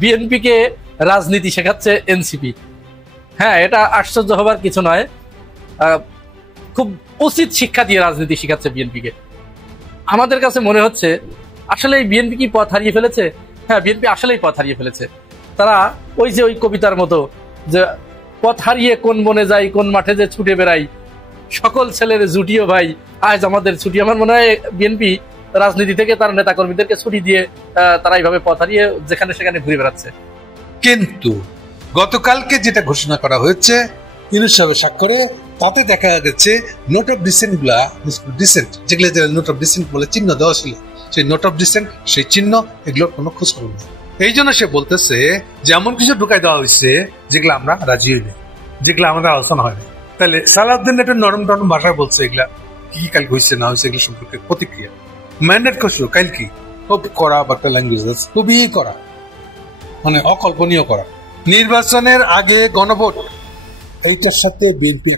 BNP কে রাজনীতি শেখাচ্ছে NCP. হ্যাঁ, এটা আশ্চর্য হবার কিছু নয়। খুব উচিত শিক্ষা দিয়ে রাজনীতি শেখাচ্ছে বিএনপি কে। আমাদের কাছে মনে হচ্ছে আসলে বিএনপি কি পথ হারিয়ে ফেলেছে? হ্যাঁ, বিএনপি আসলেই পথ হারিয়ে ফেলেছে। তারা ওই যে ওই কবিতার মতো যে পথ হারিয়ে কোন বনে যাই, কোন মাঠে যে ছুটে বেড়াই, সকল ছেলের জুটিও ভাই আজ আমাদের ছুটি। আমার মনে হয় বিএনপি রাজনীতি থেকে তার নেতা কর্মীদেরকে ছুটি দিয়ে তারা এইভাবে পথ হারিয়ে যেখানে সেখানে ঘুরে বেড়াচ্ছে। কিন্তু গতকালকে যেটা ঘোষণা করা হয়েছে ইউনূস সাহেবের স্বাক্ষরে, তাতে দেখা গেছে নোট অফ ডিসেন্ট গুলা, যেগুলো নোট অফ ডিসেন্ট বলে চিহ্ন দেওয়া ছিল, সেই নোট অফ ডিসেন্ট, সেই চিহ্ন, এগুলোর কোনো খোঁজ খবর নেই। এই জন্য সে বলতেছে যে এমন কিছু ঢুকাই দেওয়া হয়েছে যেগুলো আমরা রাজি হইনি, যেগুলো আমাদের আলোচনা হয়নি। তাহলে সালাউদ্দিন একটা নরম নরম ভাষায় বলছে এগুলা কি কালকে হয়েছে না হয়েছে এগুলো সম্পর্কে প্রতিক্রিয়া। ম্যান্ডেট করছো কাল কি খুব করা বা একটা ল্যাঙ্গুয়েজ খুবই করা, মানে অকল্পনীয় করা। নির্বাচনের আগে গণভোট, এইটার সাথে বিএনপি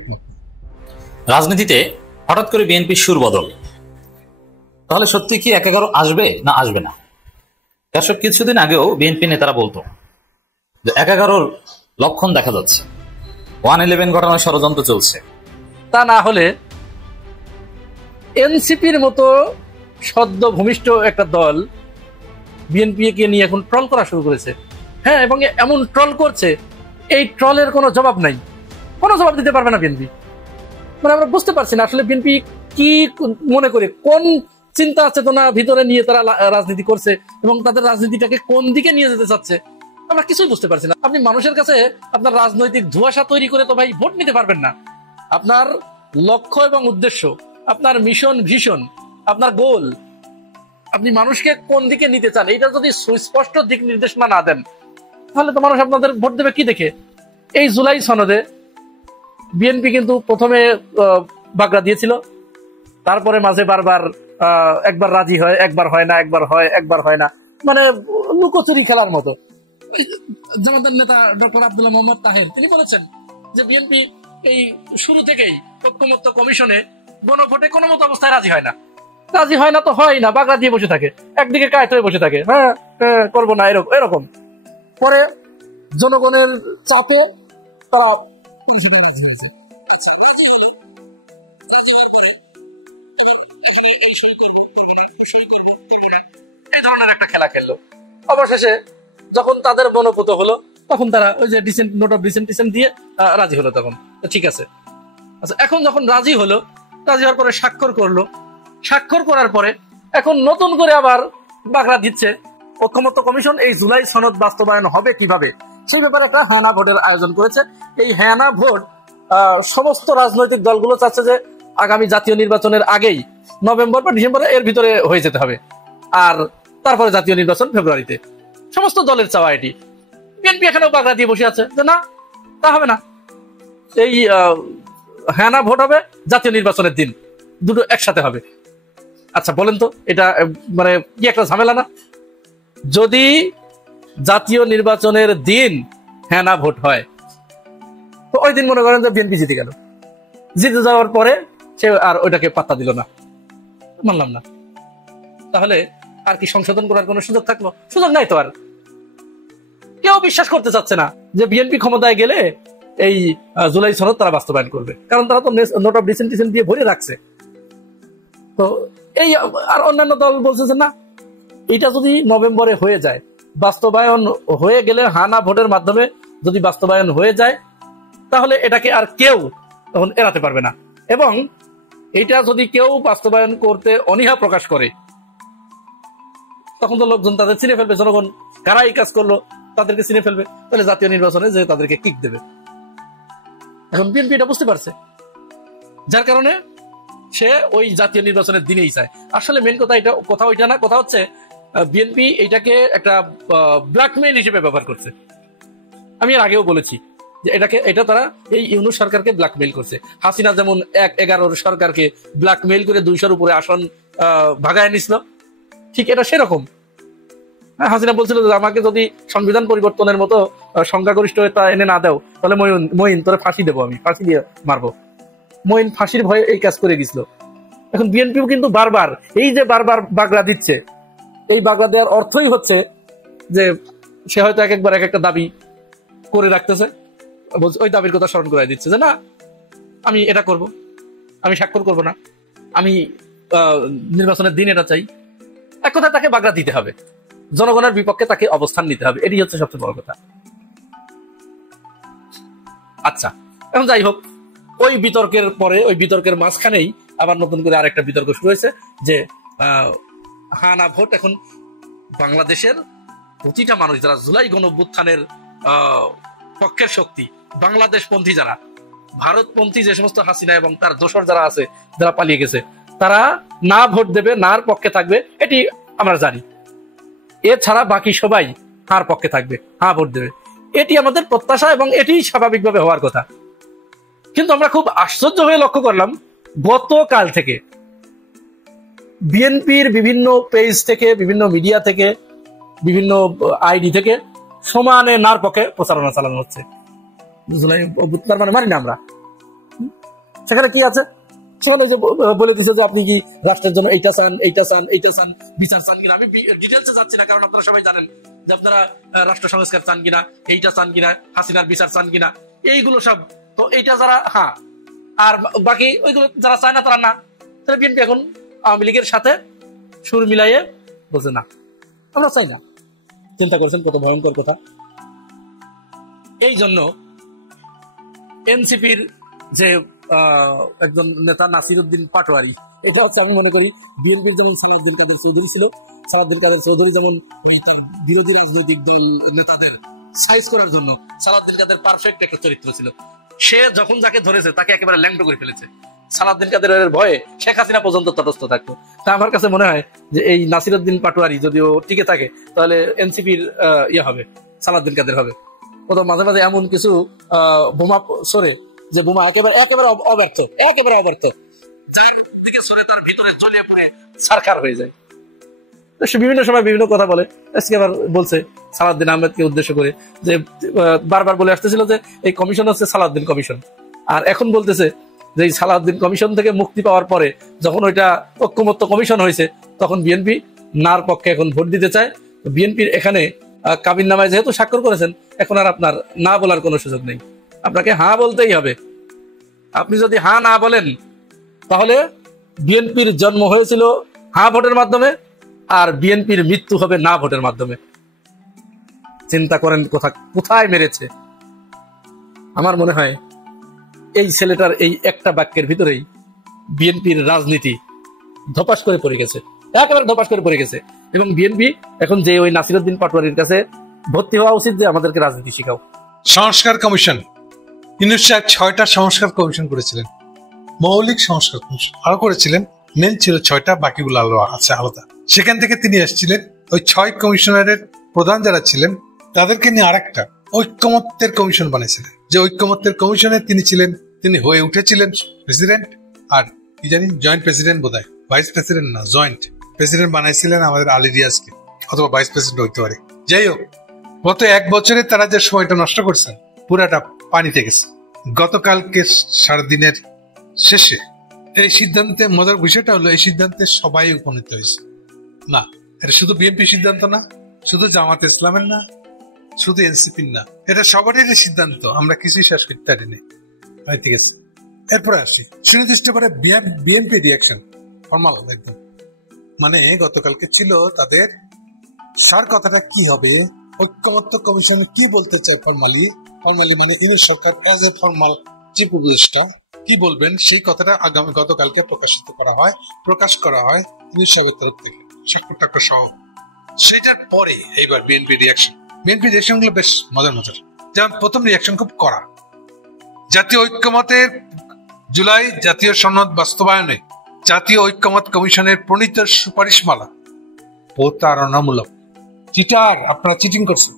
রাজনীতিতে হঠাৎ করে বিএনপির সুর বদল, তাহলে সত্যি কি ১১ আসবে না আসবে না? দর্শক, কিছুদিন আগেও বিএনপি নেতারা বলতো যে ১১ লক্ষণ দেখা যাচ্ছে, 111 ঘটনার ষড়যন্ত্র চলছে। তা না হলে এনসিপির মতো সদ্য ভূমিষ্ঠ একটা দল বিএনপি কে নিয়ে এখন ট্রল করা শুরু করেছে। হ্যাঁ, এবং এমন ট্রল করছে, এই ট্রলের কোনো জবাব নাই, কোনো জবাব দিতে পারবে না বিএনপি। মানে আমরা বুঝতে পারছি না আসলে বিএনপি কি মনে করে, কোন চিন্তা চেতনা ভিতরে নিয়ে তারা রাজনীতি করছে এবং তাদের রাজনীতিটাকে কোন দিকে নিয়ে যেতে চাচ্ছে, আমরা কিছুই বুঝতে পারছি না। আপনি মানুষের কাছে আপনার রাজনৈতিক ধোঁয়াশা তৈরি করে তো ভাই ভোট নিতে পারবেন না। আপনার লক্ষ্য এবং উদ্দেশ্য, আপনার মিশন ভিশন, আপনার গোল, আপনি মানুষকে কোন দিকে নিতে চান, এইটা যদি সুস্পষ্ট দিক নির্দেশনা না দেন, তাহলে তো মানুষ আপনাদের ভোট দেবে কি দেখে? এই জুলাই সনদে বিএনপি কিন্তু প্রথমে বাগড়া দিয়েছিল, তারপরে মাঝে বারবার একবার রাজি হয়, একবার হয় না, একবার হয়, একবার হয় না, মানে লুকোচুরি খেলার মতো। জামাতের নেতা ডক্টর আব্দুল্লাহ মোহাম্মদ তাহের তিনি বলেছেন যে বিএনপি এই শুরু থেকেই ঐক্যমত্য কমিশনে গণভোটে কোনো মতো অবস্থায় রাজি হয় না। রাজি হয় না তো হয় না, বাগড়া দিয়ে বসে থাকে, একদিকে কায়ত হয়ে বসে থাকে, হ্যাঁ করবো না এরকম। পরে জনগণের চাপে তারা এই ধরনের একটা খেলা খেললো। অবশেষে যখন তাদের মনোভূত হলো তখন তারা ওই যে ডিসেন্ট, নোট অফ ডিসেন্ট দিয়ে রাজি হলো। তখন ঠিক আছে, আচ্ছা এখন যখন রাজি হলো, রাজি হওয়ার পরে স্বাক্ষর করলো, স্বাক্ষর করার পরে এখন নতুন করে আবার বাগড়া দিচ্ছে ঐক্যমত্য কমিশন এই জুলাই সনদ বাস্তবায়ন হবে কিভাবে, সেই ব্যাপারে একটা হ্যানা ভোটের আয়োজন করেছে। এই হ্যানা ভোট সমস্ত রাজনৈতিক দলগুলো চাচ্ছে যে আগামী জাতীয় নির্বাচনের আগেই নভেম্বর বা ডিসেম্বরে এর ভিতরে হয়ে যেতে হবে, আর তারপরে জাতীয় নির্বাচন ফেব্রুয়ারিতে। সমস্ত দলের চাওয়া এটি। বিএনপি এখানেও বাগড়া দিয়ে বসে আছে যে না, তা হবে না, এই হ্যানা ভোট হবে জাতীয় নির্বাচনের দিন, দুটো একসাথে হবে। আচ্ছা বলেন তো, এটা মানে কি একটা ঝামেলা না? যদি জাতীয় নির্বাচনের দিন হ্যানা ভোট হয় তো ওই দিন মনে করেন যে বিএনপি জিতে গেল, জিতে যাওয়ার পরে সে আর ওইটাকে পাত্তা দিল না, মানলাম না, তাহলে আর কি সংশোধন করার কোনো সুযোগ থাকলো? সুযোগ নাই তো। আর কেউ বিশ্বাস করতে চাচ্ছে না যে বিএনপি ক্ষমতায় গেলে এই জুলাই সনদ তারা বাস্তবায়ন করবে, কারণ তারা তো নোট অফ ডিসেন্ট দিয়ে ভরে রাখছে। তো এই আর অন্যান্য দল বলছে যে না, এটা যদি নভেম্বরে হয়ে যায়, বাস্তবায়ন হয়ে গেলে হানা ভোটের মাধ্যমে যদি বাস্তবায়ন হয়ে যায়, তাহলে এটাকে আর কেউ তখন এড়াতে পারবে না। এবং এটা যদি কেউ বাস্তবায়ন করতে অনীহা প্রকাশ করে, তখন তো লোকজন তাদের চিনে ফেলবে, জনগণ কারা এই কাজ করলো তাদেরকে চিনে ফেলবে, তাহলে জাতীয় নির্বাচনে যে তাদেরকে কিক দেবে। এখন বিএনপি এটা বুঝতে পারছে, যার কারণে সে ওই জাতীয় নির্বাচনের দিনেই চায়। আসলে মেন কথা এটা, কথা ওইটা না, কথা হচ্ছে বিএনপি এটাকে একটা ব্ল্যাকমেইল হিসেবে ব্যবহার করছে। আমি এর আগেও বলেছি যে এটা তারা এই ইউনূস সরকারকে ব্ল্যাকমেইল করছে। হাসিনা যেমন ১/১১ সরকারকে ব্ল্যাকমেইল করে ২০০-র উপরে আসন ভাগায় নিছিল, ঠিক এটা সেরকম। হাসিনা বলছিল যে আমাকে যদি সংবিধান পরিবর্তনের মতো সংখ্যাগরিষ্ঠতা এনে না দাও, তাহলে মঈন তোরে ফাঁসি দেবো, আমি ফাঁসি দিয়ে মারবো। মঈন ফাঁসির ভয়ে এই কাজ করে গেছিল। এখন বিএনপিও কিন্তু বারবার বাগড়া দিচ্ছে, এই বাগড়া দেওয়ার অর্থই হচ্ছে যে সে হয়তো এক একবার এক একটা দাবি করে রাখতেছে, ওই দাবির কথা স্মরণ করে দিচ্ছে যে না আমি এটা করব, আমি স্বাক্ষর করব না, আমি নির্বাচনের দিন এটা চাই। এক কথা তাকে বাগড়া দিতে হবে, জনগণের বিপক্ষে তাকে অবস্থান নিতে হবে, এটি হচ্ছে সবচেয়ে বড় কথা। আচ্ছা, এখন যাই হোক, ওই বিতর্কের পরে, ওই বিতর্কের মাঝখানেই আবার নতুন করে আরেকটা বিতর্ক শুরু হয়েছে যে হ্যাঁ না ভোট এখন বাংলাদেশের প্রতিটা মানুষ যারা জুলাই গণঅভ্যুত্থানের পক্ষের শক্তি, বাংলাদেশপন্থী যারা, ভারতপন্থী যে সমস্ত হাসিনা এবং তার দোসর যারা আছে, যারা পালিয়ে গেছে, তারা না ভোট দেবে, নার পক্ষে থাকবে, এটি আমরা জানি। এছাড়া বাকি সবাই হার পক্ষে থাকবে, হ্যাঁ ভোট দেবে, এটি আমাদের প্রত্যাশা এবং এটি স্বাভাবিকভাবে হওয়ার কথা। কিন্তু আমরা খুব আশ্চর্য হয়ে লক্ষ্য করলাম, গতকাল থেকে বিএনপির বিভিন্ন পেজ থেকে, বিভিন্ন মিডিয়া থেকে, বিভিন্ন আইডি থেকে সমানে নার পক্ষে প্রচারণা চালানো হচ্ছে। তার মানে মানি না আমরা। সেখানে কি আছে? সেখানে যে বলে দিচ্ছে যে আপনি কি রাষ্ট্রের জন্য এইটা চান, এইটা চান, এইটা চান, বিচার চান কিনা। আমি ডিটেলসে যাচ্ছি না, কারণ আপনারা সবাই জানেন যে আপনারা রাষ্ট্র সংস্কার চান কিনা, এইটা চান কিনা, হাসিনার বিচার চান কিনা, এইগুলো সব। তো এইটা যারা হ্যাঁ, আর বাকি ওইগুলো যারা চায় না তারা না। তাহলে বিএনপি এখন আওয়ামী লীগের সাথে সুর মিলাইয়ে বলছে না, আমরা চাই না। চিন্তা করছেন কত ভয়ঙ্কর কথা। এই জন্য এনসিপির যে একজন নেতা নাসিরউদ্দিন পাটোয়ারি, এটা হচ্ছে আমি মনে করি বিএনপির যেমন সালাউদ্দিন কাদের চৌধুরী ছিল, সালাউদ্দিন কাদের চৌধুরী যেমন বিরোধী রাজনৈতিক দল নেতাদের সাইজ করার জন্য সালাউদ্দিন কাদের পারফেক্ট একটা চরিত্র ছিল। সে যখন যাকে ধরেছে তাকে একেবারে ল্যাংটো করে ফেলেছে। সালাউদ্দিন কাদেরের ভয়ে শেখ হাসিনা পর্যন্ত তটস্থ থাকতো। তা আমার কাছে মনে হয় যে এই নাসিরউদ্দিন পাটোয়ারি যদিও টিকে থাকে, তাহলে এনসিপির হবে, সালাউদ্দিন কাদের হবে। কত মাঝে মাঝে এমন কিছু বোমা সরে, যে বোমা একেবারে অব্যর্থ, একেবারে অব্যর্থ, দিকে সরে তার ভিতরে জ্বলে পড়ে ছারখার হয়ে যায়। সে বিভিন্ন সময় বিভিন্ন কথা বলে। আজকে আবার বলছে সালাউদ্দিন আহমেদকে উদ্দেশ্য করে যে বারবার বলে আসতেছিল যে এই কমিশন হচ্ছে সালাউদ্দিন কমিশন, আর এখন বলতেছে যে এই সালাউদ্দিন কমিশন থেকে মুক্তি পাওয়ার পরে যখন ওইটা ঐক্যমত্য কমিশন হয়েছে, তখন বিএনপি নার পক্ষে এখন ভোট দিতে চায়। বিএনপির এখানে কাবিন নামায় যেহেতু স্বাক্ষর করেছেন, এখন আর আপনার না বলার কোনো সুযোগ নেই, আপনাকে হ্যাঁ বলতেই হবে। আপনি যদি হ্যাঁ না বলেন, তাহলে বিএনপির জন্ম হয়েছিল হ্যাঁ ভোটের মাধ্যমে, আর বিএনপির মৃত্যু হবে না ভোটের মাধ্যমে। চিন্তা করেন কোথায় মেরেছে। আমার মনে হয় এই ছেলেটার এই একটা বাক্যের ভিতরেই বিএনপির রাজনীতি ধপাস করে পড়ে গেছে, একেবারে ধপাস করে পড়ে গেছে। এবং বিএনপি এখন যে ওই নাসিরউদ্দিন পাটোয়ারির কাছে ভর্তি হওয়া উচিত, যে আমাদেরকে রাজনীতি শিখাও। সংস্কার কমিশন, ইউনূস সাহেব 6টা সংস্কার কমিশন করেছিলেন, মৌলিক সংস্কার কমিশন আরো করেছিলেন, মেন ছিল 6টা, বাকিগুলো আছে আলাদা। সেখান থেকে তিনি এসেছিলেন, ওই 6 কমিশনারের প্রধান যারা ছিলেন তাদেরকে নিয়ে আরেকটা ঐক্যমত্যের কমিশন বানিয়েছিলেন। যে ঐক্যমত্যের কমিশনে তিনি হয়ে উঠেছিলেন প্রেসিডেন্ট, আর কি জানি জয়েন্ট প্রেসিডেন্ট, বোধহয় ভাইস প্রেসিডেন্ট না, জয়েন্ট প্রেসিডেন্ট বানাইছিলেন আমাদের আলী রিয়াজকে, অথবা ভাইস প্রেসিডেন্ট হইতে পারে। যাই হোক, গত 1 বছরে তারা যে সময়টা নষ্ট করছেন, পুরাটা পানিতে গেছে। গতকালকে সারাদিনের শেষে এই সিদ্ধান্তে, মজার বিষয়টা হলো এই সিদ্ধান্তে সবাই উপনীত হয়েছে। না, এটা শুধু বিএনপি সিদ্ধান্ত না, শুধু জামাতে ইসলামের না, শুধু এনসিপির না, এটা সবারই সিদ্ধান্ত। আমরা কিছুই শেষ করতে পারিনি। ঠিক আছে, এরপরে আসি সুনির্দিষ্টভাবে বিএনপি রিয়াকশন। ফর্মাল একদম, মানে গতকালকে ছিল তাদের সার কথাটা কি হবে, ঐক্যমত্য কমিশন কি বলতে চায়, ফর্মালি মানে ইউনূস সরকার এজ এ ফর্মাল চিফ উপদেষ্টা কি বলবেন, সেই কথাটা গতকালকে প্রকাশ করা হয় ইউনূস সাহেবের তরফ থেকে, সেক্টরটা সহ। সেটার পরে এইবার বিএনপি রিয়াকশন গুলো বেশ মজার। যেমন প্রথম রিয়াকশন খুব কড়া, জাতীয় ঐক্যমতের জুলাই জাতীয় সনদ বাস্তবায়নে জাতীয় ঐক্যমত কমিশনের প্রণীত সুপারিশমালা প্রতারণামূলক, চিটার, আপনারা চিটিং করছেন।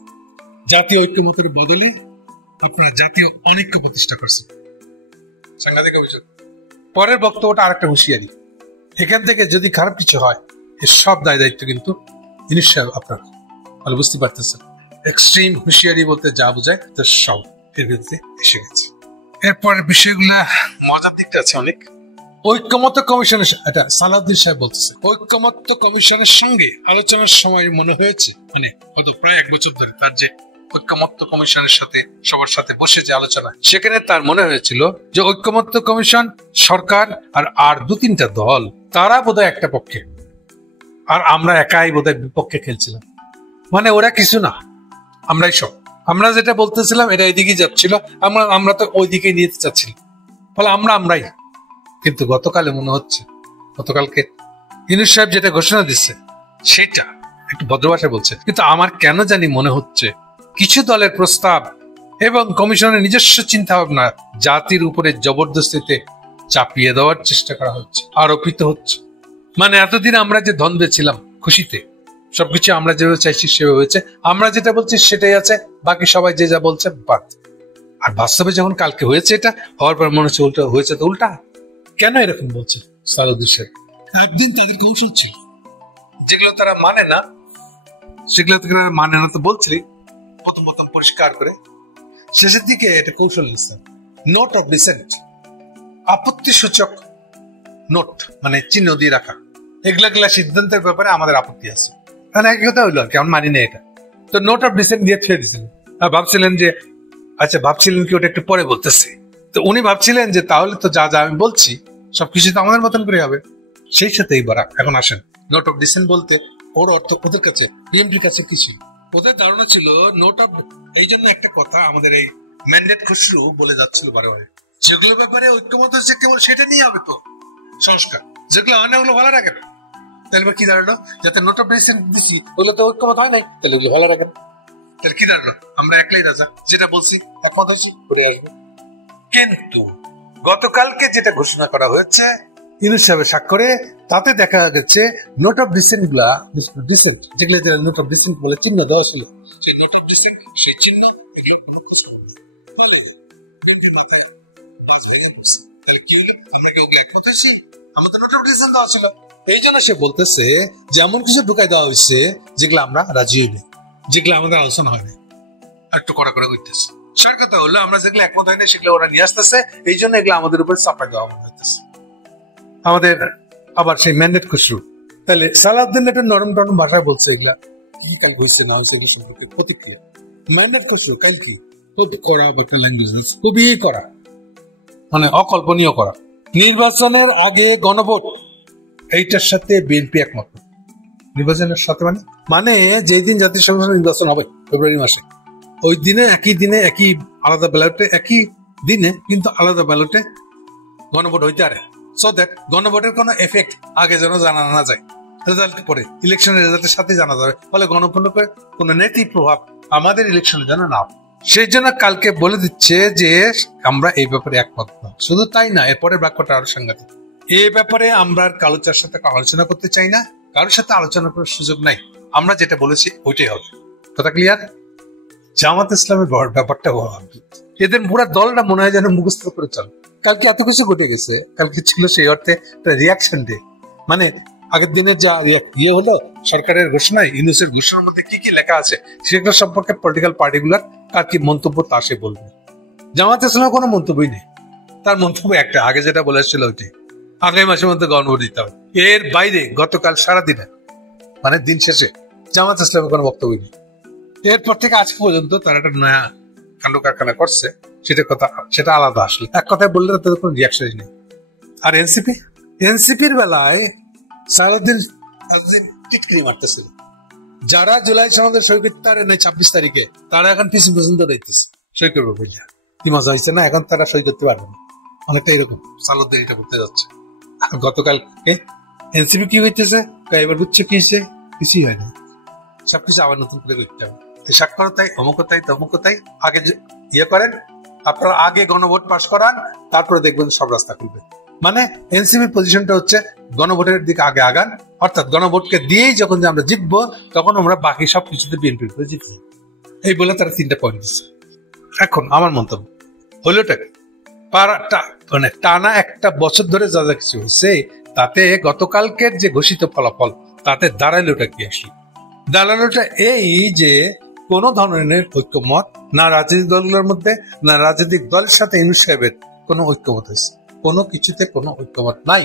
জাতীয় ঐক্যমতের বদলে আপনারা জাতীয় অনৈক্য প্রতিষ্ঠা করছেন, সাংঘাতিক অভিযোগ। পরের বক্তব্যটা আরেকটা হুঁশিয়ারি, এখান থেকে যদি খারাপ কিছু হয় এর সব দায় দায়িত্ব কিন্তু ইউনূস সাহেব আপনার, তাহলে বুঝতে পারতেছেন এক্সট্রিম হুঁশিয়ারি বলতে যা বোঝায় তো সব এর ভিতরে এসে গেছে। এরপরের বিষয়গুলা মজার দিকটা আছে অনেক। ঐক্যমত্য কমিশনের এটা সালাউদ্দিন সাহেব বলতেছে, ঐক্যমত্য কমিশনের সঙ্গে আলোচনার সময় মনে হয়েছে, মানে হয়তো প্রায় 1 বছর ধরে তার যে ঐক্যমত্য কমিশনের সাথে সবার সাথে বসে যে আলোচনা, সেখানে তার মনে হয়েছিল যে ঐক্যমত্য কমিশন, সরকার আর 2-3টা দল, তারা বোধহয় একটা পক্ষে, আর আমরা একাই বোধহয় বিপক্ষে খেলছিলাম। মানে ওরা কিছু না, আমরাই সব। আমরা যেটা বলতেছিলাম এটা এদিকে যাচ্ছিল, আমরা তো ওই দিকে নিয়ে চাচ্ছিলাম, ফলে আমরাই। কিন্তু গতকালে মনে হচ্ছে, গতকালকে ইউনূস সাহেব যেটা ঘোষণা দিচ্ছে সেটা একটু ভদ্র ভাষায় বলছে, কিন্তু আমার কেন জানি মনে হচ্ছে কিছু দলের প্রস্তাব এবং কমিশনের নিজস্ব চিন্তা ভাবনা জাতির উপরে জবরদস্তিতে চাপিয়ে দেওয়ার চেষ্টা করা হচ্ছে, আরোপিত হচ্ছে। মানে এতদিন আমরা যে দ্বন্দ্বে ছিলাম, খুশিতে সবকিছু আমরা যেভাবে চাইছি সেভাবে হয়েছে, আমরা যেটা বলছি সেটাই আছে, বাকি সবাই যে যা বলছে বাদ। আর বাস্তবে যখন কালকে হয়েছে, এটা হওয়ার পর মনে হচ্ছে উল্টা হয়েছে। তো উল্টা কেন এরকম বলছে সালাউদ্দিন সাহেব? একদিন তাদের কৌশল ছিল যেগুলো তারা মানে না, সেগুলো তারা মানে না তো বলছিলি প্রথম পরিষ্কার করে। শেষের দিকে এটা কৌশল নিচ্ছেন, নোট অফ ডিসেন্ট, আপত্তি সূচক নোট, মানে চিহ্ন দিয়ে রাখা, এগুলা সিদ্ধান্তের ব্যাপারে আমাদের আপত্তি আছে। তাহলে একই কথা হইলো আর কি, আমি মানি না এটা। তো নোট অফ ডিসেন্ট দিয়ে ছেড়ে দিয়েছিলেন, ভাবছিলেন যে আচ্ছা, ভাবছিলেন কি ওটা একটু পরে বলতেছি। তো উনি ভাবছিলেন যে তাহলে তো যা যা আমি বলছি সবকিছু তো আমাদের মতন করে হবে। সেই সাথে এইবার এখন আসেন, নোট অফ ডিসেন্ট বলতে ওর অর্থ ওদের কাছে, বিএনপির কাছে কি ছিল? ওদের ধারণা ছিল নোট অফ, এই জন্য একটা কথা আমাদের এই ম্যান্ডেট খুসরু বলে যাচ্ছিল বারে বারে, যেগুলো ব্যাপারে ঐক্যমত হচ্ছে কেবল সেটা নিয়ে হবে তো সংস্কার, যেগুলো হয় না ওগুলো ভালো রাখে না। তাহলে কি দাঁড়ালো? যাতে নোট অফ ডিসেন্ট দিচ্ছি ওগুলো তো ঐক্যমত হয় নাই, তাহলে ওগুলো ভালো রাখেন। তাহলে কি দাঁড়ালো? আমরা একলাই রাজা, যেটা বলছি একমত হচ্ছি করে আসবো। কিন্তু গতকালকে যেটা ঘোষণা করা হয়েছে ইউনূস সাহেবের স্বাক্ষরে, তাতে দেখা গেছে নোট অফ ডিসেন্ট গুলা, ডিসেন্ট যেগুলো নোট অফ ডিসেন্ট বলে চিহ্ন দেওয়া ছিল, সেই নোট অফ ডিসেন্ট, সেই চিহ্ন, এগুলো কোনো খোঁজ ফলে বিএনপির মাথায় বাজ হয়ে গেল। তাহলে কি হলো? আমরা কি একমত হয়েছি? আমাদের নোট অফ ডিসেন্ট দেওয়া ছিল, এই জন্য সে বলতেছে যে এমন কিছু ঢুকাই দেওয়া হয়েছে যেগুলো আমরা রাজি হইনি, যেগুলো আমাদের আলোচনা হয়নি, একটু কড়া করে করতেছে। সরকার কথা হলো আমরা যেগুলো একমত হয়নি সেগুলো ওরা নিয়ে আসতেছে, এই জন্য এগুলো আমাদের উপর চাপাই দেওয়া হইতেছে। আমাদের আবার সেই ম্যান্ডেট খুসরু, তাহলে সালাউদ্দিন একটা নরম টরম ভাষায় বলছে এগুলা কি কাল হয়েছে না হয়েছে এগুলো সম্পর্কে প্রতিক্রিয়া। ম্যান্ডেট খুসরু কাল কি খুব কড়া একটা ল্যাঙ্গুয়েজ, খুবই কড়া, মানে অকল্পনীয় করা। নির্বাচনের আগে গণভোট, এইটার সাথে বিএনপি একমত। নির্বাচনের সাথে মানে যেই দিন জাতীয় সংসদ নির্বাচন হবে ফেব্রুয়ারি মাসে, ওই দিনে একই দিনে একই আলাদা ব্যালটে, একই দিনে কিন্তু আলাদা ব্যালটে গণভোট হইতে পারে, সো দ্যাট গণভোটের কোনো এফেক্ট আগে যেন জানা না যায়, রেজাল্ট পরে ইলেকশনের রেজাল্টের সাথে জানা যাবে, ফলে গণভোটের কোনো নেতিবাচক প্রভাব আমাদের ইলেকশনে যেন না। সেই জন্য কালকে বলে দিচ্ছে যে আমরা এই ব্যাপারে একমত না। শুধু তাই না, এরপরের বাক্যটা আরো সাংঘাতিক, এই ব্যাপারে আমরা কালুচার সাথে আলোচনা করতে চাই না, কারোর সাথে আলোচনা করার সুযোগ নাই, আমরা যেটা বলেছি ওইটাই হবে। কথা ক্লিয়ার? জামাত ইসলামের ব্যাপারটা এদের পুরা দলটা মনে হয় যেন মুখস্থ করে চলে। কালকে এত কিছু ঘটে গেছে, কালকে ছিল সেই অর্থে রিয়াকশন ডে, মানে আগের দিনের যা ইয়ে হলো সরকারের ঘোষণায়, ইউনূসের ঘোষণার মধ্যে কি কি লেখা আছে সেগুলো সম্পর্কে পলিটিক্যাল পার্টিগুলার কার কি মন্তব্য তা সে বলবে। জামাত ইসলামের কোনো মন্তব্যই নেই, তার মন্তব্য একটা, আগে যেটা বলেছিল ওইটি আগামী মাসের মধ্যে গণভোট দিতে হবে। এর বাইরে গতকাল সারাদিনে, মানে দিন শেষে জামাত ইসলামের কোনো বক্তব্য নেই। এরপর থেকে আজ পর্যন্ত তারা একটা নয়া কাণ্ড কারখানা করছে, সেটা আলাদা। আসলে এক কথায় বললে তাদের কোনো রিয়াকশনই নেই। আর এনসিপির বেলায় সারাদিন টিটকিরি মারতেছিল, যারা জুলাই সনদে সই করতে পারে নাই 26 তারিখে, তারা এখন পিছন পর্যন্ত দেখতেছে সই করবে বুঝলে। কি মজা হয়েছে না? এখন তারা সই করতে পারবে না, অনেকটা এরকম সালাউদ্দিন এটা করতে যাচ্ছে। গতকাল এনসিপি কি হইতেছে, এবার বুঝছো কি হয়েছে? কিছুই হয়নি, সবকিছু আবার নতুন করে করতে হবে। স্বাক্ষর তাই, অমুক তাই, তমুক তাই, আগে ইয়ে করেন আপনারা, আগে গণভোট পাস করান, তারপরে দেখবেন সব রাস্তা খুলবে। মানে এনসিপির পজিশনটা হচ্ছে গণভোটের দিকে আগে আগান, অর্থাৎ গণভোটকে দিয়েই যখন আমরা জিতবো তখন আমরা বাকি সব কিছুতে বিএনপির উপরে জিতবো, এই বলে তারা 3টা পয়েন্ট দিচ্ছে। এখন আমার মন্তব্য হলোটাকে মানে টানা 1 বছর ধরে যা যা কিছু হচ্ছে, তাতে গতকালকের যে ঘোষিত ফলাফল, তাতে দাঁড়ালোটা কি আসলে? দাঁড়ালোটা এই যে কোন ধরনের ঐক্যমত না রাজনৈতিক দলগুলোর মধ্যে, না রাজনৈতিক দলের সাথে ইউনূস সাহেবের কোন ঐক্যমত হয়েছে। কোনো কিছুতে কোনো ঐক্যমত নাই।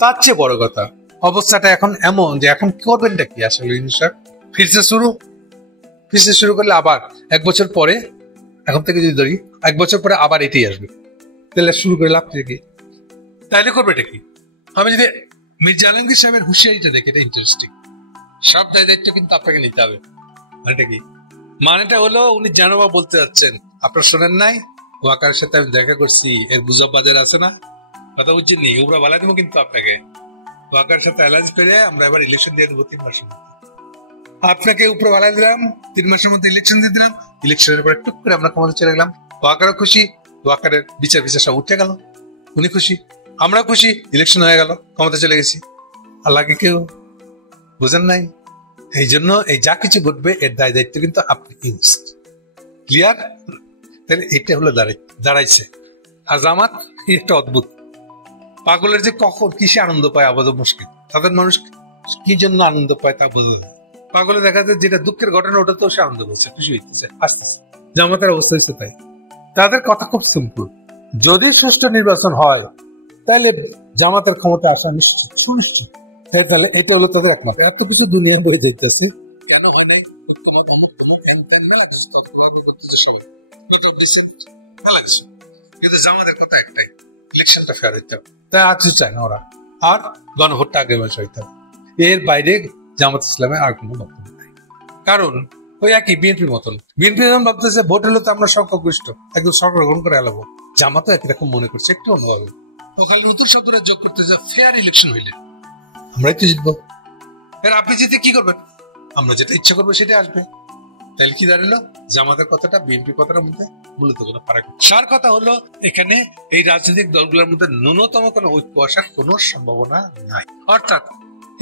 তার চেয়ে বড় কথা, অবস্থাটা এখন এমন যে এখন করবেনটা কি আসলে ইনশাক ফিরতে শুরু করলে আবার 1 বছর পরে, এখন থেকে যদি ধরি 1 বছর পরে আবার এটাই আসবে, তাহলে শুরু করে লাভ কি? তাইলে করবে এটা কি? আমি যদি মির্জা আলমগীর সাহেবের হুঁশিয়ারিটা দেখি, এটা ইন্টারেস্টিং। সব দায়িত্ব কিন্তু আপনাকে নিতে হবে। মানেটা কি? মানেটা হলো উনি জানাবা বলতে যাচ্ছেন, আপনার শোনেন নাই, ওয়াকারের সাথে আমি দেখা করছি, এর গুজব বাজার আছে না, কথা বুঝছেন নি, ওরা বালা দিব কিন্তু আপনাকে। ওয়াকারের সাথে অ্যালায়েন্স করে আমরা এবার ইলেকশন দিয়ে দেবো 3 মাসের মধ্যে। আপনাকে উপরে বালা দিলাম, 3 মাসের মধ্যে ইলেকশন দিয়ে দিলাম, ইলেকশনের পরে টুক করে আমরা ক্ষমতা চলে গেলাম। ওয়াকারও খুশি, ওয়াকারের বিচার সব উঠে গেল, উনি খুশি, আমরা খুশি, ইলেকশন হয়ে গেল, ক্ষমতা চলে গেছি। আল্লাহকে কেউ বুঝেন নাই? এই জন্য এই যা কিছু ঘটবে এর দায়িত্ব কিন্তু আপনি ক্লিয়ার। তাহলে এটা হলো দাঁড়াইছে। আর জামাত একটা অদ্ভুত, পাগলের যে কখন কিসে আনন্দ পায় আপাতত মুশকিল, তাদের মানুষ কি জন্য আনন্দ পায় তা বোঝা যায়। পাগলে দেখা যায় যেটা দুঃখের ঘটনা ওটা তো সে আনন্দ করছে, খুশি হইতেছে, আসতেছে। জামাতের অবস্থা হয়েছে তাই। তাদের কথা খুব সিম্পল, যদি সুষ্ঠু নির্বাচন হয় তাহলে জামাতের ক্ষমতা আসা নিশ্চিত, সুনিশ্চিত। তাহলে এটা হলো তাদের একমাত্র। এত কিছু দুনিয়া হয়ে যাইতেছে, কেন হয় নাই ঐক্যমত, অমুক অমুক মেলা করতেছে সবাই, মেলা কিছু, কিন্তু জামাতের কথা একটাই, ইলেকশনটা ফেয়ার হইতে হবে। তাই আর কিছু চায় না ওরা, আর গণভোটটা আগে বয়স হইতে হবে। এর বাইরে জামাত ইসলামের আর কোনো বক্তব্য নাই। কারণ ওই একই বিএনপির মতন, বিএনপি যখন ভাবতেছে ভোট হলে তো আমরা সংখ্যাগরিষ্ঠ, একদম সরকার গ্রহণ করে এলাবো, জামাতও একই রকম মনে করছে, একটু অন্যভাবে। ও খালি নতুন শব্দটা যোগ করতেছে, ফেয়ার ইলেকশন হইলে আমরাই তো জিতবো। এর আপনি জিতে কি করবেন? আমরা যেটা ইচ্ছা করবো সেটা আসবে। তাহলে কি দাঁড়ালো? জামাতের কথাটা বিএনপির কথাটার মধ্যে মূলত কোনো ফারাক। সার কথা হলো, এখানে এই রাজনৈতিক দলগুলোর মধ্যে ন্যূনতম কোনো ঐক্য আসার কোনো সম্ভাবনা নাই। অর্থাৎ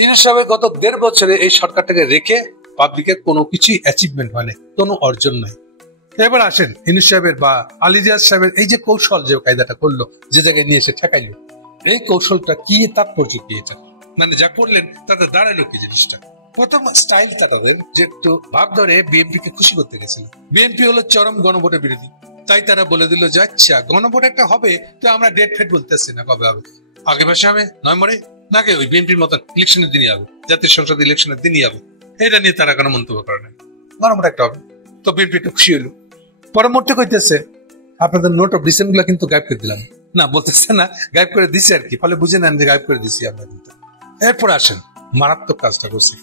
ইউনূস সাহেব গত 1.5 বছরে এই সরকারটাকে রেখে পাবলিকের কোনো কিছুই অ্যাচিভমেন্ট হয়নি, কোনো অর্জন নাই। এবার আসেন ইউনূস সাহেবের বা আলী রিয়াজ সাহেবের এই যে কৌশল, যে কায়দাটা করলো, যে জায়গায় নিয়ে এসে ঠেকাইলো, এই কৌশলটা কি, তাৎপর্য কি, এটা মানে যা করলেন তাতে দাঁড়ালো কি জিনিসটা? প্রথম স্টাইলটা তাদের যে একটু ভাব ধরে বিএনপি কে খুশি করতে গেছিল। বিএনপি হলো চরম গণভোটের বিরোধী, তাই তারা বলে দিল যে আচ্ছা গণভোট একটা হবে, তো আমরা ডেট ফেট বলতেছি না কবে হবে, আগে মাসে হবে, নভেম্বরে, নাকি ওই বিএনপির মতন ইলেকশনের দিনই হবে, জাতীয় সংসদ ইলেকশনের দিনই হবে। এটা নিয়ে তারা কোনো মন্তব্য করে নাই, গণভোট একটা হবে। তো বিএনপি একটু খুশি হলো। পরবর্তী কইতেছে আপনাদের নোট অফ ডিসেন্ট গুলা কিন্তু গায়েব করে দিলাম, না বলতেছে না, গায়েব করে দিচ্ছে আর কি, ফলে বুঝে নেন যে গায়েব করে দিচ্ছি আমরা। কিন্তু এরপর আসেন মারাত্মক কাজটা করছি,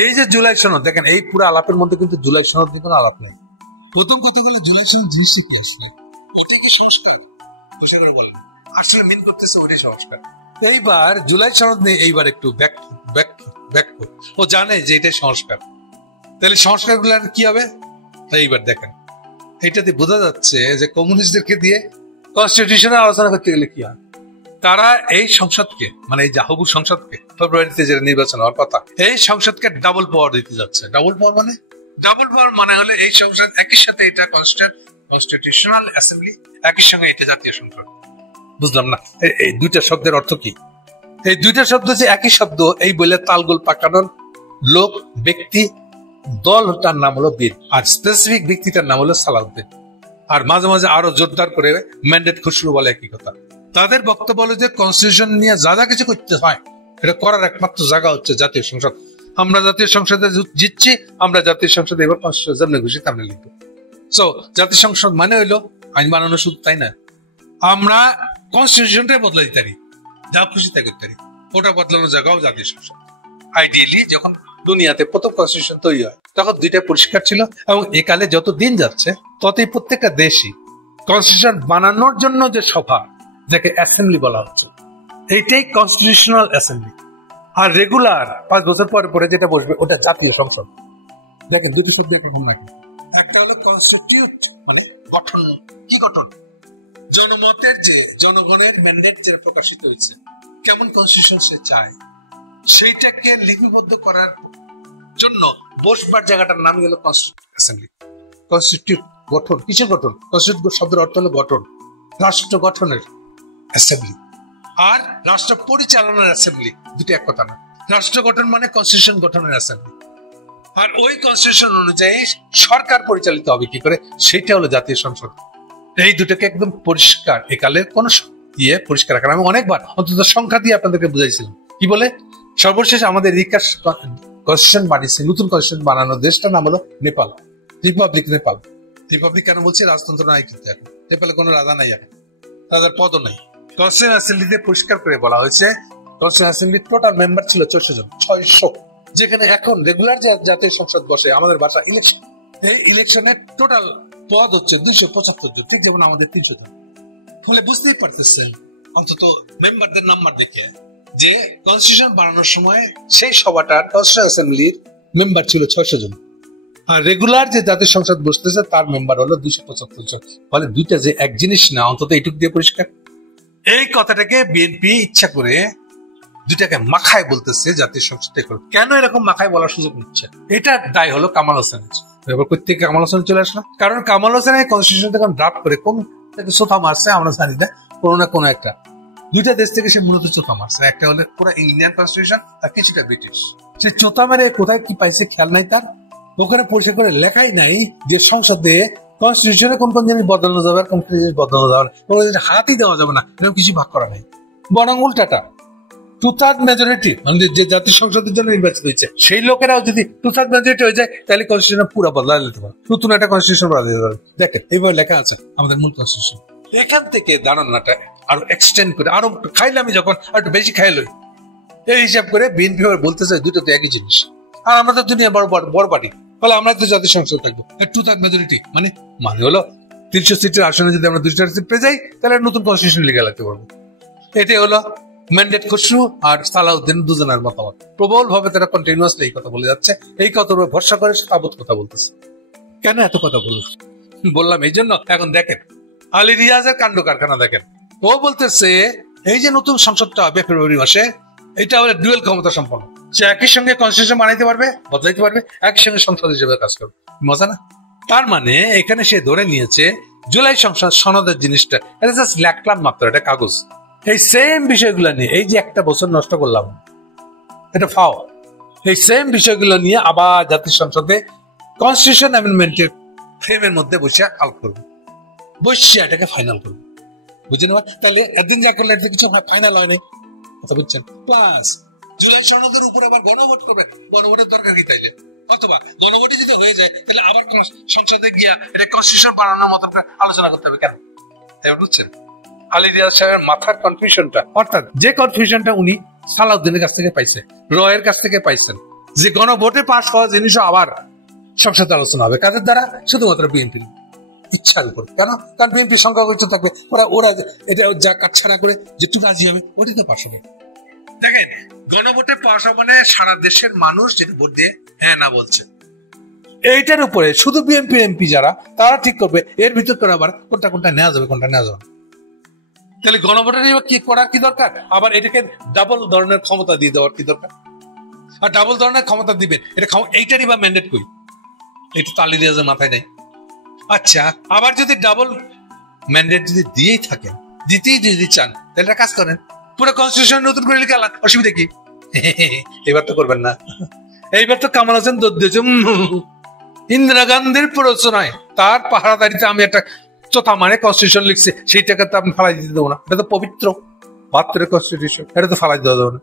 এই যে জুলাই সনদ, দেখেন এই পুরো আলাপের মধ্যে কিন্তু জুলাই সনদ নিয়ে কোনো আলাপ নেই। প্রথম কথা বলে জুলাই সনদ জিনিসটা কি আসলে, ওইটা কি সংস্কার? বলেন আসলে মিন করতেছে ওইটাই সংস্কার। এইবার জুলাই সনদ নিয়ে এইবার একটু ব্যাক ও জানে যে এটাই সংস্কার, তাহলে সংস্কার গুলো কি হবে এইবার দেখেন। এটাতে বোঝা যাচ্ছে যে কমিউনিস্টদেরকে দিয়ে কনস্টিটিউশনের আলোচনা করতে গেলে কি হয়, তারা এই সংসদকে, মানে এই জাহবু সংসদকে, ফেব্রুয়ারিতে যেটা নির্বাচন হওয়ার কথা, এই সংসদকে ডাবল পাওয়ার দিতে যাচ্ছে। ডাবল পাওয়ার মানে হলে এই সংসদ একই সাথে এটা কনস্টিটিউশনাল অ্যাসেম্বলি, একই সঙ্গে এটা জাতীয় সংসদ। বুঝলাম না এই দুইটা শব্দের অর্থ কি? এই দুইটা শব্দ যে একই শব্দ, এই বলে তালগোল পাকানোর লোক, ব্যক্তি, দল, তার নাম হলো বীর, আর স্পেসিফিক ব্যক্তিটার নাম হলো সালাউদ্দিন। আর মাঝে মাঝে আরো জোরদার করে ম্যান্ডেট খুসরু বলে একই কথা। তাদের বক্তব্য হলো যে কনস্টিটিউশন নিয়ে যা যা কিছু করতে হয় এটা করার একমাত্র জায়গা হচ্ছে জাতীয় সংসদ। আমরা জাতীয় সংসদে জিতছি, আমরা জাতীয় সংসদে এবার কনস্টিটিউশন যেমনি খুশি তেমনি লিখবো। সো জাতীয় সংসদ মানে হইলো আইন বানানো শুধু তাই না, আমরা কনস্টিটিউশনটাই বদলা দিতে পারি, যা খুশি তাই করতে পারি। ওটা বদলানোর জায়গাও জাতীয় সংসদ। আইডিয়ালি যখন দুনিয়াতে প্রথম কনস্টিটিউশন তৈরি হয় তখন দুইটা পরিষ্কার ছিল, এবং একালে যত দিন যাচ্ছে ততই প্রত্যেকটা দেশই কনস্টিটিউশন বানানোর জন্য যে সভা, যাকে অ্যাসেম্বলি বলা হচ্ছে, এইটাই কনস্টিটিউশনাল অ্যাসেম্বলি। আর রেগুলার 5 বছর পরে পরে যেটা বসবে ওটা জাতীয় সংসদ। দেখেন দুটো শব্দ এরকম নাকি, একটা হলো কনস্টিটিউট মানে গঠন, কি গঠন, জনমতের যে জনগণের ম্যান্ডেট যেটা প্রকাশিত হয়েছে, কেমন কনস্টিটিউশন সে চায়, সেইটাকে লিপিবদ্ধ করার জন্য বসবার জায়গাটার নাম হলো অ্যাসেম্বলি। কনস্টিটিউট গঠন, কিসের গঠন? কনস্টিটিউট শব্দের অর্থ হলো গঠন, রাষ্ট্র গঠনের অ্যাসেম্বলি আর রাষ্ট্র পরিচালনার অ্যাসেম্বলি, দুটো এক কথা না। রাষ্ট্র গঠন মানে কনস্টিটিউশন গঠনের অ্যাসেম্বলি, আর ওই কনস্টিটিউশন অনুযায়ী সরকার পরিচালিত হবে কি করে, সেটা হলো জাতীয় সংসদ। এই দুটোকে একদম পরিষ্কার, একালের কোন দিয়ে পরিষ্কার রাখেন। আমি অনেকবার অন্তত সংখ্যা দিয়ে আপনাদেরকে বুঝাইছিলাম। কি বলে? সর্বশেষ আমাদের কনস্টিটিউশন বানিয়েছে, নতুন কনস্টিটিউশন বানানোর দেশটার নাম হলো নেপাল, রিপাবলিক নেপাল। রিপাবলিক কেন বলছি? রাজতন্ত্র নাই কিন্তু এখন নেপালে কোনো রাজা নাই, এখন রাজার পদও নাই। কনস্টিটিউশন অ্যাসেম্বলিতে পরিষ্কার করে বলা হয়েছে কনস্টিটিউশন অ্যাসেম্বলির টোটাল মেম্বার ছিল 400 জন, 600। যেখানে এখন রেগুলার জাতীয় সংসদ বসে, আমাদের ভাষা ইলেকশন, এই ইলেকশনের টোটাল পদ হচ্ছে 275 জন, ঠিক যেমন আমাদের 300 জন। ফলে বুঝতেই পারতেছেন অন্তত মেম্বারদের নাম্বার দেখে যে কনস্টিটিউশন বানানোর সময় সেই সভাটার কনস্টিটিউশন অ্যাসেম্বলির মেম্বার ছিল 600 জন, আর রেগুলার যে জাতীয় সংসদ বসতেছে তার মেম্বার হলো 275 জন। ফলে দুইটা যে এক জিনিস না, অন্তত এইটুকু দিয়ে পরিষ্কার। এই কথাটাকে বিএনপি ইচ্ছা করে দুইটাকে মাখায় বলতেছে জাতীয় সংসদে। কেন এরকম মাখায় বলার সুযোগ নিচ্ছে? এটা দায় হলো কামাল হোসেনের। এবার কোথেকে কামাল হোসেন চলে আসলো? কারণ কামাল হোসেন এই কনস্টিটিউশন থেকে ড্রাফট করে কোন সোফা মারছে আমরা জানি না, কোনো না কোনো একটা দুইটা দেশ থেকে সে মূলত চোথা মারছে। একটা হলো পুরো ইন্ডিয়ান কনস্টিটিউশন আর কিছুটা ব্রিটিশ। সে চোথা মেরে কোথায় কি পাইছে খেয়াল নাই তার। ওখানে পরিষ্কার করে লেখাই নাই যে সংসদে কনস্টিটিউশনে কোন কোন জিনিস বদলানো যাবে আর কোন কোন জিনিস বদলানো যাবে না, কোন জিনিস হাতই দেওয়া যাবে না, এরকম কিছু ভাগ করা নাই। বরং উল্টাটা, 2/3 মেজরিটি মানে যে জাতীয় সংসদের জন্য নির্বাচিত হয়েছে সেই লোকেরাও যদি 2/3 মেজরিটি হয়ে যায় তাহলে কনস্টিটিউশন পুরো বদলা দিতে পারে, নতুন একটা কনস্টিটিউশন বদলা দিতে পারে। দেখেন এইভাবে লেখা আছে আমাদের মূল কনস্টিটিউশন। এখান থেকে ধারণাটা আরো এক্সটেন্ড করে আরো খাইলে আমি যখন আর একটু বেশি খাইল এই হিসাব করে বিএনপি বলতে চাই দুটো তো একই জিনিস। আর আমরা তো দুনিয়া বড় পার্টি, ফলে আমরা তো জাতীয় সংসদ থাকবো 2/3 মেজরিটি মানে হলো 300 সিটের আসনে যদি আমরা 200 সিট পেয়ে যাই তাহলে নতুন কনস্টিটিউশন লিখে লাগতে পারবো। এটাই হলো ম্যান্ডেট খসরু আর সালাউদ্দিন দুজনের মতামত। প্রবল ভাবে তারা কন্টিনিউয়াসলি এই কথা বলে যাচ্ছে, এই কথার উপর ভরসা করে তাবৎ কথা বলতেছে। কেন এত কথা বললাম এই জন্য। এখন দেখেন আলী রিয়াজের কাণ্ড কারখানা দেখেন। ও বলতেছে এই যে নতুন সংসদটা হবে ফেব্রুয়ারি মাসে, এটা হলো ডুয়েল ক্ষমতা সম্পন্ন। সে একই সঙ্গে কনস্টিটিউশন বানাইতে পারবে, বদলাইতে পারবে, একই সঙ্গে সংসদ হিসেবে কাজ করবে। মজা না? তার মানে এখানে সে ধরে নিয়েছে জুলাই সংসদ সনদের জিনিসটা এটা জাস্ট লেখলাম মাত্র, এটা কাগজ। এই সেম বিষয়গুলো নিয়ে এই যে একটা বছর নষ্ট করলাম, এটা ফাও। এই সেম বিষয়গুলো নিয়ে আবার জাতীয় সংসদে কনস্টিটিউশন অ্যামেন্ডমেন্টের ফ্রেমের মধ্যে বসে আলাপ করবে, বসে এটাকে ফাইনাল করবে। বুঝছেন? তাহলে একদিন যা করলে কিছু ফাইনাল হয় নাই, কথা বুঝছেন? প্লাস জুলাই সনদের উপর আবার গণভোট করবে, গণভোটের দরকার কি তাইলে? অথবা গণভোটই যদি হয়ে যায় তাহলে আবার সংসদে গিয়া এটা কনস্টিটিউশন বানানোর মতো আলোচনা করতে হবে কেন? বুঝছেন আলী রিয়াজ সাহেবের মাথার কনফিউশনটা, অর্থাৎ যে কনফিউশনটা উনি সালাউদ্দিনের কাছ থেকে পাইছে, রয়ের কাছ থেকে পাইছেন, যে গণভোটে পাশ হওয়া জিনিসও আবার সংসদে আলোচনা হবে কাদের দ্বারা? শুধুমাত্র বিএনপির ইচ্ছার উপর। কেন? কারণ বিএনপির সংখ্যাগরিষ্ঠ থাকবে, ওরা এটা যা কাটছাড়া করে যেটু রাজি হবে ওটাই তো পাশ হবে। দেখেন গণভোটে পাশ হবে মানে সারা দেশের মানুষ যেটা ভোট দিয়ে হ্যাঁ না বলছে, এইটার উপরে শুধু বিএনপি এমপি যারা তারা ঠিক করবে এর ভিতর করে আবার কোনটা নেওয়া যাবে কোনটা নেওয়া যাবে। তাহলে গণভোটের কি করার কি দরকার? আবার এটাকে ডাবল ধরনের ক্ষমতা দিয়ে দেওয়ার কি দরকার? আর ডাবল ধরনের ক্ষমতা দিবেন এটা এইটারই বা ম্যান্ডেট কই? এটা তো আলী রিয়াজের মাথায় নেই। আচ্ছা আবার যদি ডাবল ম্যান্ডেট যদি দিয়েই থাকেন, দিতেই যদি চান তাহলে কাজ করেন, পুরো কনস্টিটিউশন নতুন করে লিখে আলান, অসুবিধা কি? এবার তো করবেন না। এইবার তো কামাল হোসেন ইন্দিরা গান্ধীর প্ররোচনায় তার পাহারাদারিতে আমি একটা চোথা মানে কনস্টিটিউশন লিখছে, সেইটাকে তো আপনি ফালাই দিতে দেবো না। এটা তো পবিত্র 72 কনস্টিটিউশন, এটা তো ফালাই দেওয়া যাবে না।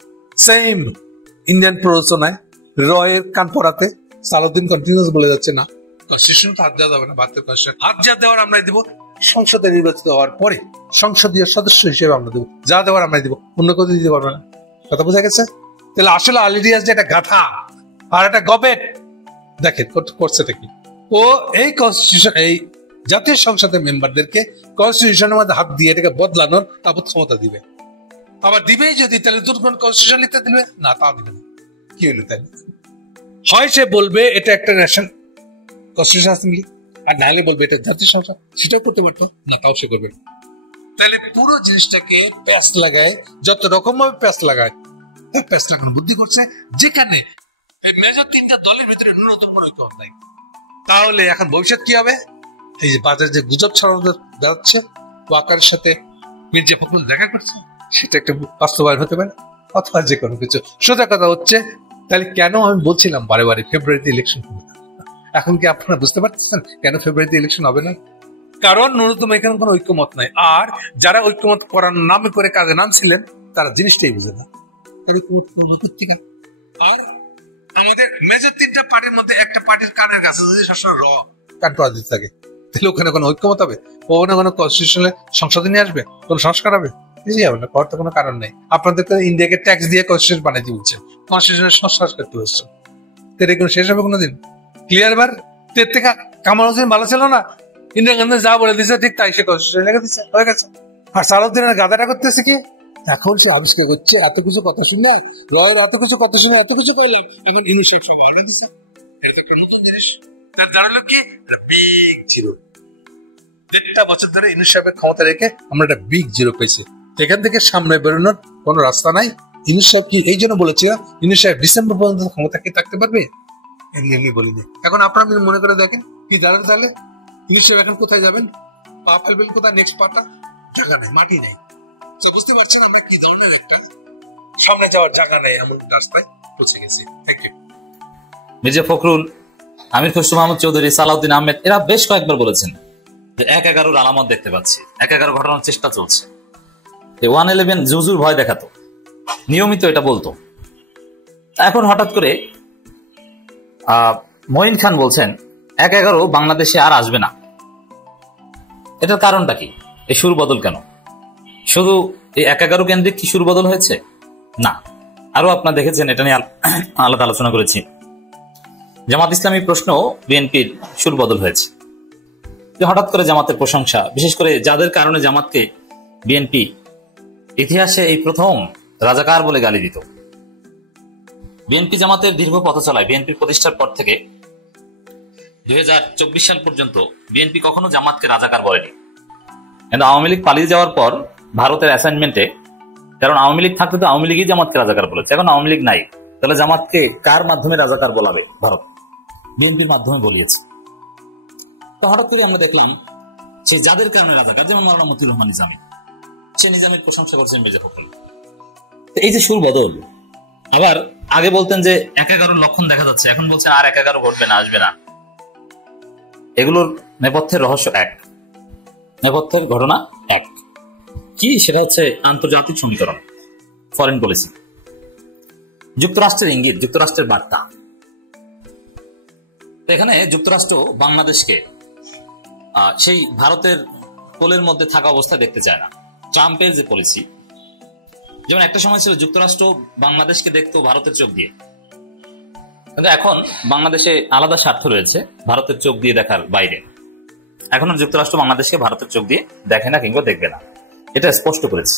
সেম ইন্ডিয়ান প্ররোচনায় রয়ের কান পড়াতে সালাউদ্দিন কন্টিনিউয়াস বলে যাচ্ছে না কনস্টিটিউশন তো হাত দেওয়া যাবে না, 72 কনস্টিটিউশন হাত যা দেওয়ার আমরা দিব সংসদে নির্বাচিত হওয়ার পরে সংসদীয় সদস্য হিসেবে আমরা দেবো, যা দেওয়ার আমরা দিব, অন্য কেউ দিতে পারবে না। কথা বোঝা গেছে? তাহলে আসলে আলী রিয়াজ যে একটা গাধা আর একটা গবেট, দেখেন করছেটা কি? ও এই কনস্টিটিউশন এই জাতীয় সংসদের মেম্বারদেরকে কনস্টিটিউশনের মধ্যে হাত দিয়ে এটাকে বদলানোর তাবৎ ক্ষমতা দিবে। আবার দিবেই যদি তাহলে দুর্গণ কনস্টিটিউশন লিখতে দিবে না, তা দিবে না। কি হলো তাই? হয় সে বলবে এটা একটা ন্যাশনাল কনস্টিটিউশন অ্যাসেম্বলি, আর নাহলে বলবে এটা জাতীয় সংসদ, সেটাও করতে পারতো না, তাও সে করবে। তাহলে পুরো জিনিসটাকে প্যাস লাগায়, যত রকম ভাবে প্যাস লাগায় প্যাস লাগানো বুদ্ধি করছে, যেখানে মেজর তিনটা দলের ভিতরে ন্যূনতম মনে হয়। তাহলে এখন ভবিষ্যৎ কি হবে? এই যে বাজারে যে গুজব ছড়ানো যাচ্ছে ওয়াকারের সাথে মির্জা ফখরুল দেখা করছে, সেটা একটা বাস্তবায়ন হতে পারে, অথবা যে কোনো কিছু। সোজা কথা হচ্ছে তাহলে কেন আমি বলছিলাম বারে বারে ফেব্রুয়ারিতে ইলেকশন হবে? এখন কি আপনারা বুঝতে পারতেছেন কেন ফেব্রুয়ারিতে ইলেকশন হবে না? কারণ ন্যূনতম এখানে কোনো ঐক্যমত নাই। আর যারা ঐক্যমত করার নামে করে কাজে নামছিলেন তারা জিনিসটাই বুঝে না, তার ঐক্যমত পত্রিকা। আর আমাদের মেজর 3টা পার্টির মধ্যে একটা পার্টির কানের কাছে যদি সবসময় কান পাওয়া দিতে থাকে, তাহলে ওখানে কোনো ঐক্যমত হবে? ওখানে কোনো কনস্টিটিউশনে সংসদে নিয়ে আসবে, কোন সংস্কার হবে? কিছুই হবে না, করার তো কোনো কারণ নেই। আপনাদের তো ইন্ডিয়াকে ট্যাক্স দিয়ে কনস্টিটিউশন বানাইতে বলছেন, কনস্টিটিউশনের সংস্কার করতে হচ্ছে, কোনো শেষ হবে কোনোদিন? ক্লিয়ার বার তের থেকে কামাল হোসেন ভালো ছিল না, ইন্দিরা গান্ধী যা বলে দিচ্ছে ঠিক তাই, সে কনস্টিটিউশন লেগে দিচ্ছে, হয়ে গেছে। আর সালাউদ্দিনের গাদাটা করতেছে কি, এখন সে আবিষ্কার করছে এত কিছু কথা শুনলে, এত কিছু কথা শুনে এত কিছু করলে, এখন ইনিশিয়েটিভ সব অর্ডার দিচ্ছে। তার কারণ হলো কি, বিগ জিরো। 1.5 বছর ধরে ইউনূস সাহেবের ক্ষমতা রেখে আমরা একটা বিগ জিরো পেয়েছি। এখান থেকে সামনে বেরোনোর কোনো রাস্তা নাই। ইউনূস সাহেব কি এই জন্য বলেছিল ইউনূস সাহেব ডিসেম্বর পর্যন্ত ক্ষমতা কে থাকতে পারবে? এমনি এমনি বলিনি। এখন আপনারা মনে করে দেখেন কি দাঁড়াবে তাহলে? ইউনূস সাহেব এখন কোথায় যাবেন? পা ফেলবেন কোথায়? নেক্সট পাটা জায়গা নেই, মাটি নেই। বুঝতে পারছেন আমরা কি ধরনের একটা সামনে যাওয়ার জায়গা নেই এমন রাস্তায় পৌঁছে গেছি। Thank you. মির্জা ফখরুল, আমির খসরু মাহমুদ চৌধুরী, সালাউদ্দিন আহমেদ এরা বেশ কয়েকবার বলেছেন যে 1/11 আলামত দেখতে পাচ্ছি, 1/11 ঘটানোর চেষ্টা চলছে। 1/11 জুজুর ভয় দেখাতো, নিয়মিত এটা বলতো। এখন হঠাৎ করে মঈন খান বলছেন 1/11 বাংলাদেশে আর আসবে না। এটার কারণটা কি? এই সুর বদল কেন? শুধু এই 1/11 কেন্দ্রিক কি সুর বদল হয়েছে? না, আরো আপনারা দেখেছেন, এটা নিয়ে আলাদা আলোচনা করেছি। জামাত ইসলামী প্রশ্ন বিএনপির সুর বদল হয়েছে। হঠাৎ করে জামাতের প্রশংসা, বিশেষ করে যাদের কারণে জামাতকে বিএনপি ইতিহাসে এই প্রথম রাজাকার বলে গালি দিত। বিএনপি জামাতের দীর্ঘ পথ চলায়, বিএনপির প্রতিষ্ঠার পর থেকে 2024 সাল পর্যন্ত বিএনপি কখনো জামাতকে রাজাকার বলেনি। কিন্তু আওয়ামী লীগ পালিয়ে যাওয়ার পর ভারতের অ্যাসাইনমেন্টে, কারণ আওয়ামী লীগ থাকতে তো আওয়ামী লীগই জামাতকে রাজাকার বলেছে, এখন আওয়ামী লীগ নাই, তাহলে জামাতকে কার মাধ্যমে রাজাকার বলাবে? ভারত বিএনপির মাধ্যমে বলিয়েছে। তো হঠাৎ করে আমরা দেখলাম সে যাদের কারণে রাজাকার, যেমন মাওলানা মতিউর রহমান নিজামী, সে নিজামের প্রশংসা করছেন মির্জা ফখরুল। এই যে সুর বদল, আবার আগে বলতেন যে 1/11 লক্ষণ দেখা যাচ্ছে, এখন বলছেন আর 1/11 ঘটবে না, আসবে না। এগুলোর নেপথ্যের রহস্য এক, নেপথ্যের ঘটনা এক। কি? সেটা হচ্ছে আন্তর্জাতিক সমীকরণ, ফরেন পলিসি, যুক্তরাষ্ট্রের ইঙ্গিত, যুক্তরাষ্ট্রের বার্তা। এখানে যুক্তরাষ্ট্র বাংলাদেশকে সেই ভারতের কোলের মধ্যে থাকা অবস্থায় দেখতে চায় না। ট্রাম্পের যে পলিসি, যেমন একটা সময় ছিল যুক্তরাষ্ট্র বাংলাদেশকে দেখতো ভারতের চোখ দিয়ে, কিন্তু এখন বাংলাদেশে আলাদা স্বার্থ রয়েছে ভারতের চোখ দিয়ে দেখার বাইরে। এখন যুক্তরাষ্ট্র বাংলাদেশকে ভারতের চোখ দিয়ে দেখে না কিংবা দেখবে না, এটা স্পষ্ট করেছে।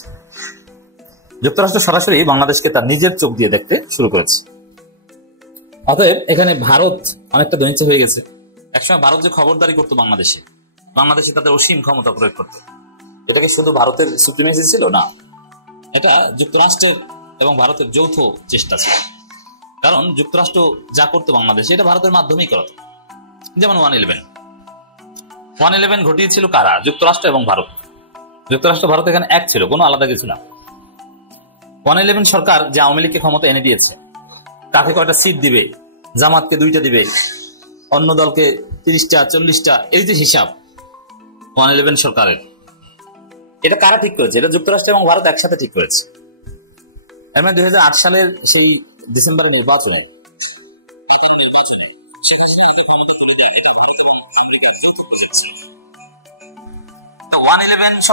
যুক্তরাষ্ট্র সরাসরি বাংলাদেশকে তার নিজের চোখ দিয়ে দেখতে শুরু করেছে। অতএব এখানে ভারত অনেকটা দৈনিক হয়ে গেছে। একসময় ভারত যে খবরদারি করতো বাংলাদেশে তাদের অসীম ক্ষমতা প্রয়োগ করতো, এটা কি শুধু ভারতের সুপ্রিমেসি ছিল? না, এটা যুক্তরাষ্ট্রের এবং ভারতের যৌথ চেষ্টা ছিল। কারণ যুক্তরাষ্ট্র যা করতো বাংলাদেশে, এটা ভারতের মাধ্যমেই করাতো। যেমন 1/11 ঘটিয়েছিল কারা? যুক্তরাষ্ট্র এবং ভারত। যুক্তরাষ্ট্র ভারত এখানে এক ছিল, কোনো আলাদা কিছু না। 1/11 সরকার যে আওয়ামী লীগকে ক্ষমতা এনে দিয়েছে, তাকে কয়টা সিট দিবে? জামাতকে 2টা দিবে, অন্য দলকে 30টা 40টা, এই যে হিসাব 1/11 সরকারের। এটা কারা ঠিক করেছে? এটা যুক্তরাষ্ট্র এবং ভারত একসাথে ঠিক করেছে। এমন 2008 সালের সেই ডিসেম্বরের নির্বাচনে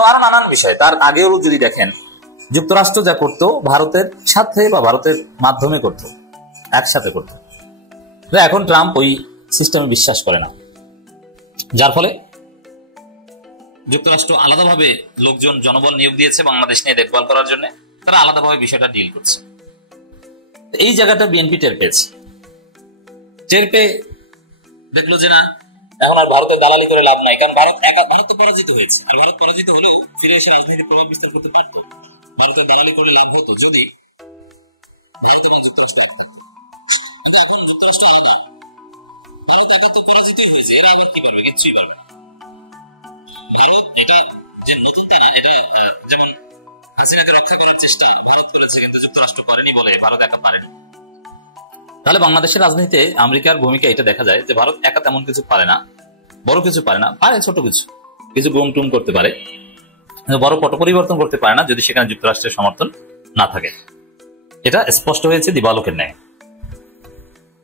আর নানান বিষয়, তার আগেও যদি দেখেন যুক্তরাষ্ট্র যা করতো ভারতের সাথে বা ভারতের মাধ্যমে করতো, একসাথে করতো। এখন ট্রাম্প ওই সিস্টেমে বিশ্বাস করে না, যার ফলে যুক্তরাষ্ট্র আলাদাভাবে লোকজন, জনবল নিয়োগ দিয়েছে বাংলাদেশ নিয়ে দেখভাল করার জন্য। তারা আলাদাভাবে বিষয়টা ডিল করছে। এই জায়গাটা বিএনপি টের পেয়েছে। টের পেয়ে দেখলো যে না, এখন আর ভারতের দালালি করে লাভ নাই, কারণ ভারত পরাজিত হয়েছে। আর ভারত পরাজিত হলেও ফিরে এসে রাজনৈতিক প্রভাব বিস্তার করতে পারত। ভারতের দালালি করে লাভ হতো যদি তাহলে বাংলাদেশের রাজনীতিতে আমেরিকার ভূমিকা এটা দেখা যায় যে ভারত একা তেমন কিছু পারে না, বড় কিছু পারে না, পারে ছোট কিছু, কিছু গুম টুম করতে পারে, বড় পট পরিবর্তন করতে পারে না যদি সেখানে যুক্তরাষ্ট্রের সমর্থন না থাকে। এটা স্পষ্ট হয়েছে দিবালোকের ন্যায়।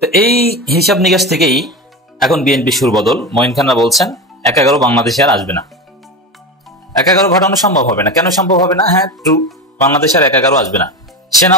তো এই হিসাব নিকাশ থেকেই এখন বিএনপি সুর বদল। মঈন খানরা বলছেন ১-১১ বাংলাদেশে আর আসবে না, ১-১১ ঘটানো সম্ভব হবে না। কেন সম্ভব হবে না? হ্যাঁ ট্রু, বাংলাদেশ আর ১-১ আসবে না। সেনা